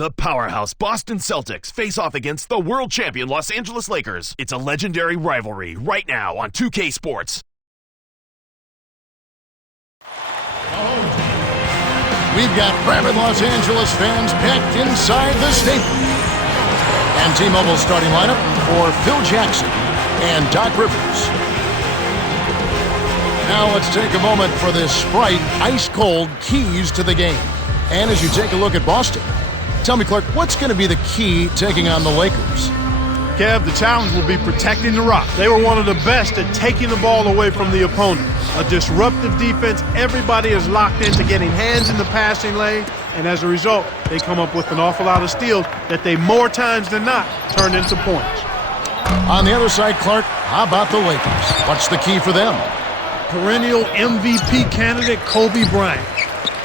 The powerhouse Boston Celtics face off against the world champion Los Angeles Lakers. It's a legendary rivalry right now on 2K Sports. We've got rabid Los Angeles fans packed inside the stadium. And T-Mobile's starting lineup for Phil Jackson and Doc Rivers. Now let's take a moment for this Sprite ice-cold keys to the game. And as you take a look at Boston, tell me, Clark, what's going to be the key taking on the Lakers? Kev, the challenge will be protecting the rock. They were one of the best at taking the ball away from the opponent. A disruptive defense. Everybody is locked into getting hands in the passing lane, and as a result, they come up with an awful lot of steals that they more times than not turn into points. On the other side, Clark, how about the Lakers? What's the key for them? Perennial MVP candidate Kobe Bryant.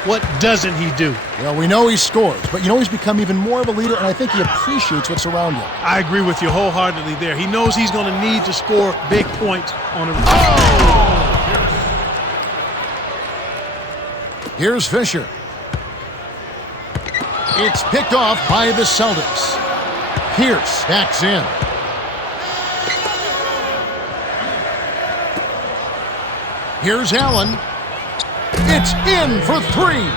What doesn't he do? Well, we know he scores, but you know he's become even more of a leader, and I think he appreciates what's around him. I agree with you wholeheartedly there. He knows he's going to need to score big points on a... Here's Fisher. It's picked off by the Celtics. Pierce backs in. Here's Allen. It's in for three.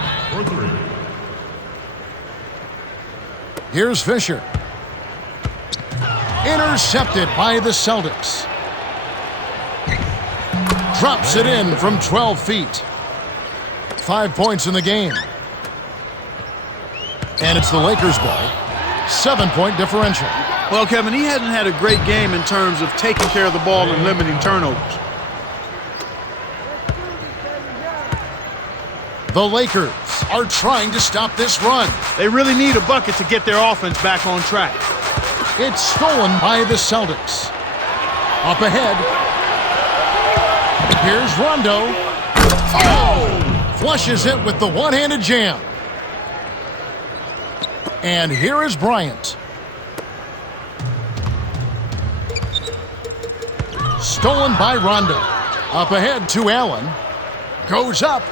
Here's Fisher. Intercepted by the Celtics. Drops it in from 12 feet. 5 points in the game. And it's the Lakers' ball. 7-point differential. Well, Kevin, he hasn't had a great game in terms of taking care of the ball and limiting turnovers. The Lakers are trying to stop this run. They really need a bucket to get their offense back on track. It's stolen by the Celtics. Up ahead. Here's Rondo. Oh! Flushes it with the one-handed jam. And here is Bryant. Stolen by Rondo. Up ahead to Allen. Goes up.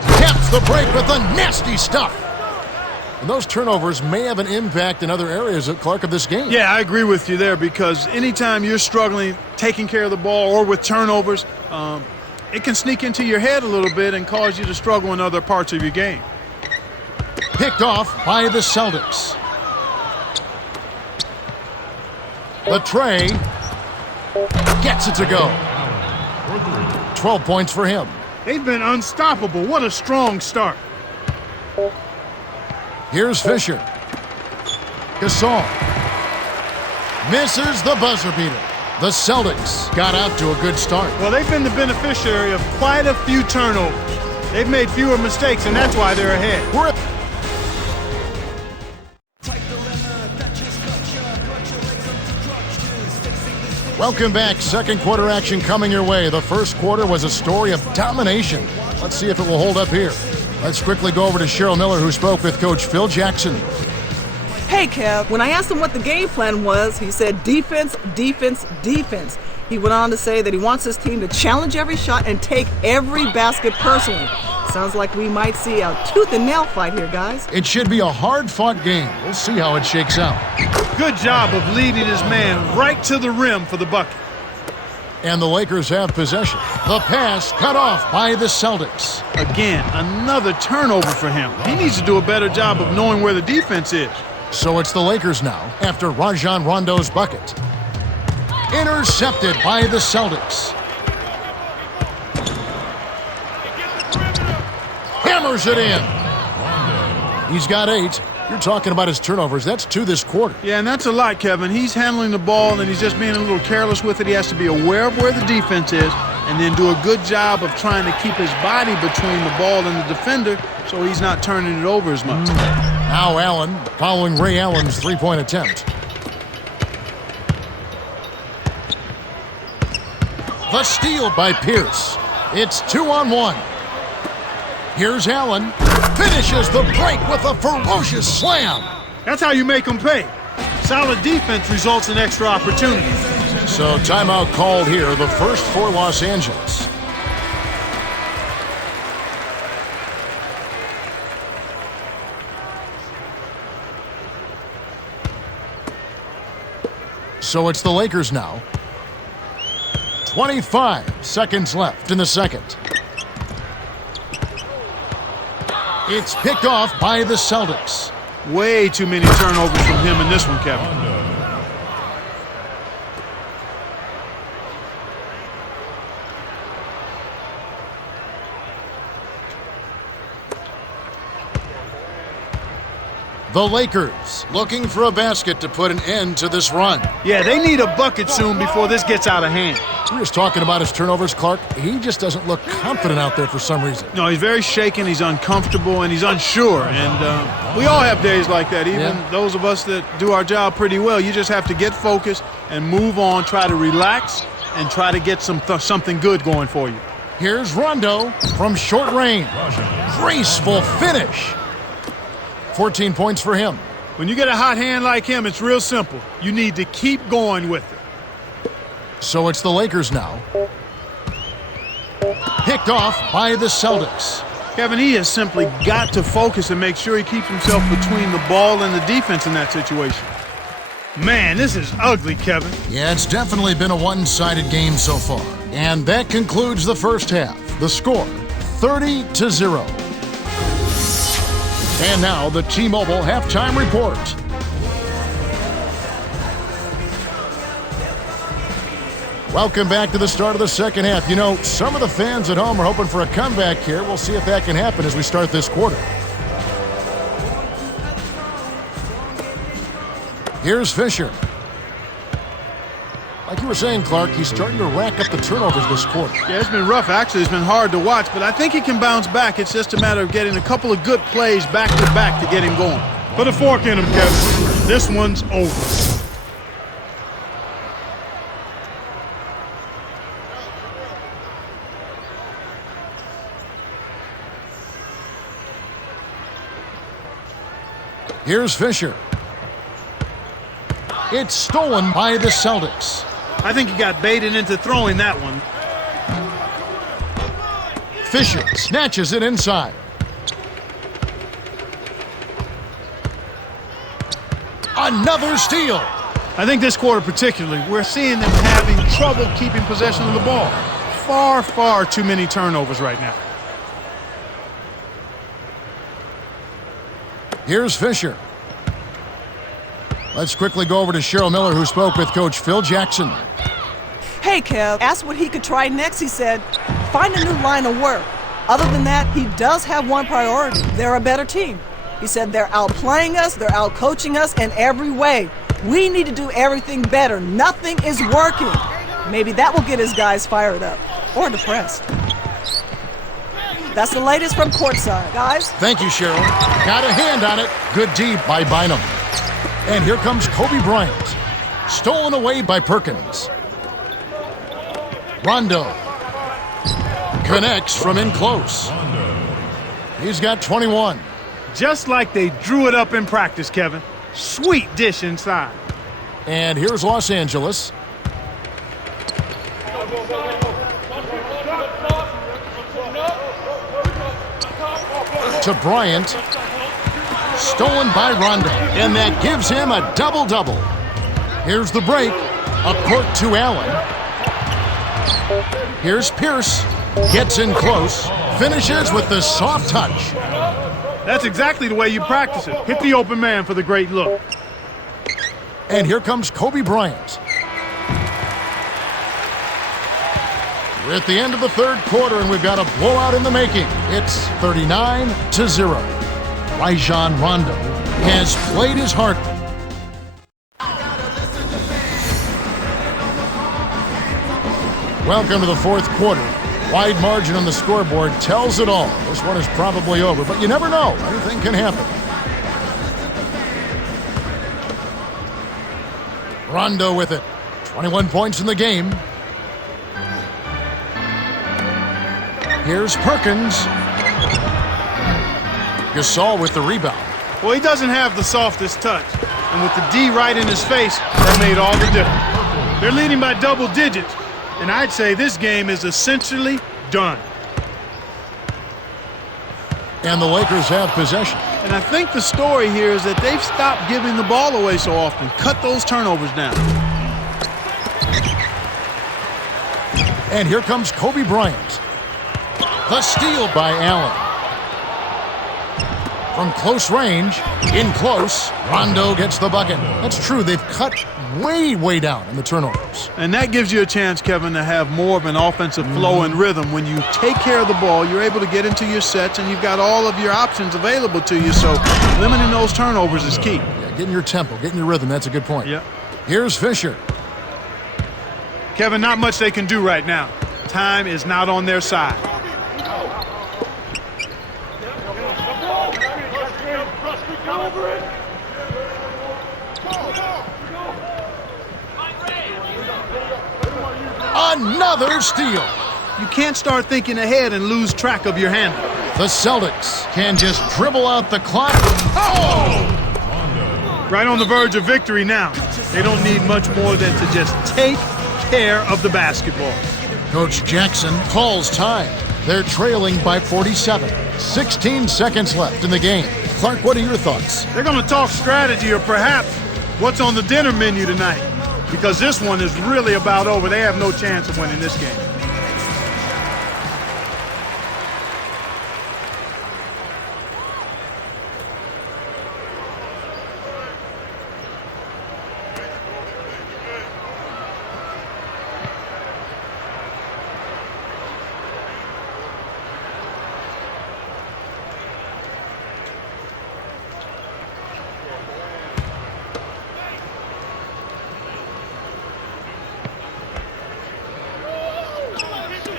Taps the break with the nasty stuff. And those turnovers may have an impact in other areas, Clark, of this game. Yeah, I agree with you there, because anytime you're struggling taking care of the ball or with turnovers, it can sneak into your head a little bit and cause you to struggle in other parts of your game. Picked off by the Celtics. The tray gets it to go. 12 points for him. They've been unstoppable. What a strong start. Here's Fisher. Gasol. Misses the buzzer beater. The Celtics got out to a good start. Well, they've been the beneficiary of quite a few turnovers. They've made fewer mistakes, and that's why they're ahead. Welcome back. Second quarter action coming your way. The first quarter was a story of domination. Let's see if it will hold up here. Let's quickly go over to Cheryl Miller, who spoke with Coach Phil Jackson. Hey, Kev. When I asked him what the game plan was, he said defense, defense, defense. He went on to say that he wants his team to challenge every shot and take every basket personally. Sounds like we might see a tooth and nail fight here, guys. It should be a hard-fought game. We'll see how it shakes out. Good job of leading his man right to the rim for the bucket. And the Lakers have possession. The pass cut off by the Celtics. Again, another turnover for him. He needs to do a better job of knowing where the defense is. So it's the Lakers now after Rajon Rondo's bucket. Intercepted by the Celtics. Hammers it in. He's got 8. You're talking about his turnovers. That's 2 this quarter. Yeah, and that's a lot, Kevin. He's handling the ball, and he's just being a little careless with it. He has to be aware of where the defense is and then do a good job of trying to keep his body between the ball and the defender so he's not turning it over as much. Now Allen following Ray Allen's three-point attempt. The steal by Pierce. It's 2-on-1. Here's Allen. Finishes the break with a ferocious slam. That's how you make them pay. Solid defense results in extra opportunities. So timeout called here, the first for Los Angeles. So it's the Lakers now. 25 seconds left in the second. It's picked off by the Celtics. Way too many turnovers from him in this one, Kevin. The Lakers looking for a basket to put an end to this run. Yeah, they need a bucket soon before this gets out of hand. We were just talking about his turnovers, Clark. He just doesn't look confident out there for some reason. No, he's very shaken, he's uncomfortable, and he's unsure. And we all have days like that, even those of us that do our job pretty well. You just have to get focused and move on, try to relax, and try to get something good going for you. Here's Rondo from short range. Graceful finish. 14 points for him. When you get a hot hand like him, it's real simple. You need to keep going with it. So it's the Lakers now. Picked off by the Celtics. Kevin, he has simply got to focus and make sure he keeps himself between the ball and the defense in that situation. Man, this is ugly, Kevin. Yeah, it's definitely been a one-sided game so far. And that concludes the first half. The score, 30-0. And now the T-Mobile halftime report. Welcome back to the start of the second half. You know, some of the fans at home are hoping for a comeback here. We'll see if that can happen as we start this quarter. Here's Fisher. Like you were saying, Clark, he's starting to rack up the turnovers this quarter. Yeah, it's been rough. Actually, it's been hard to watch, but I think he can bounce back. It's just a matter of getting a couple of good plays back-to-back to get him going. Put a fork in him, Kevin. This one's over. Here's Fisher. It's stolen by the Celtics. I think he got baited into throwing that one. Fisher snatches it inside. Another steal. I think this quarter particularly, we're seeing them having trouble keeping possession of the ball. Far, far too many turnovers right now. Here's Fisher. Let's quickly go over to Cheryl Miller, who spoke with Coach Phil Jackson. Hey, Kev, asked what he could try next. He said, find a new line of work. Other than that, he does have one priority. They're a better team. He said they're outplaying us, they're outcoaching us in every way. We need to do everything better. Nothing is working. Maybe that will get his guys fired up or depressed. That's the latest from courtside, guys. Thank you, Cheryl. Got a hand on it. Good D by Bynum. And here comes Kobe Bryant. Stolen away by Perkins. Rondo connects from in close. He's got 21. Just like they drew it up in practice, Kevin. Sweet dish inside. And here's Los Angeles. To Bryant. Stolen by Rondo. And that gives him a double-double. Here's the break. Up court to Allen. Here's Pierce. Gets in close. Finishes with the soft touch. That's exactly the way you practice it. Hit the open man for the great look. And here comes Kobe Bryant. We're at the end of the third quarter, and we've got a blowout in the making. It's 39-0. Rajon Rondo has played his heart. Welcome to the fourth quarter. Wide margin on the scoreboard tells it all. This one is probably over, but you never know. Anything can happen. Rondo with it. 21 points in the game. Here's Perkins. Gasol with the rebound. Well, he doesn't have the softest touch. And with the D right in his face, that made all the difference. They're leading by double digits. And I'd say this game is essentially done. And the Lakers have possession. And I think the story here is that they've stopped giving the ball away so often. Cut those turnovers down. And here comes Kobe Bryant. The steal by Allen. From close range, in close, Rondo gets the bucket. That's true, they've cut way down in the turnovers. And that gives you a chance, Kevin, to have more of an offensive flow and rhythm. When you take care of the ball, you're able to get into your sets, and you've got all of your options available to you. So limiting those turnovers is key. Yeah, getting your tempo, getting your rhythm, that's a good point. Yeah. Here's Fisher. Kevin, not much they can do right now. Time is not on their side. Another steal. You can't start thinking ahead and lose track of your handle. The Celtics can just dribble out the clock. Oh! Right on the verge of victory now. They don't need much more than to just take care of the basketball. Coach Jackson calls time. They're trailing by 47. 16 seconds left in the game. Clark, what are your thoughts? They're going to talk strategy, or perhaps what's on the dinner menu tonight, because this one is really about over. They have no chance of winning this game.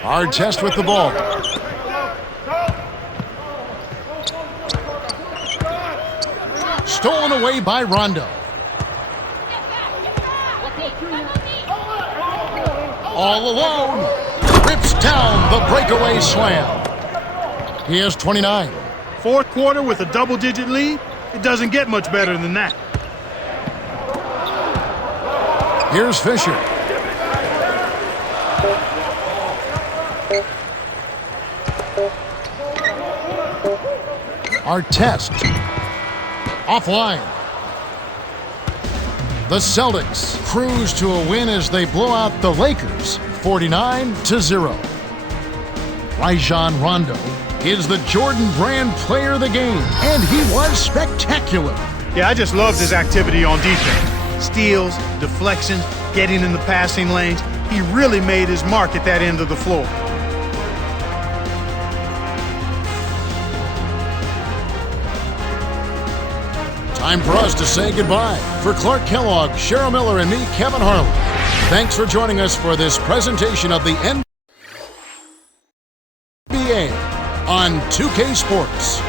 Hard test with the ball. Stolen away by Rondo. All alone. Rips down the breakaway slam. He has 29. Fourth quarter with a double-digit lead. It doesn't get much better than that. Here's Fisher. Artest. Offline. The Celtics cruise to a win as they blow out the Lakers 49-0. Rajon Rondo is the Jordan Brand player of the game, and he was spectacular. Yeah, I just loved his activity on defense. Steals, deflections, getting in the passing lanes. He really made his mark at that end of the floor. Time for us to say goodbye. For Clark Kellogg, Cheryl Miller, and me, Kevin Harlan, thanks for joining us for this presentation of the NBA on 2K Sports.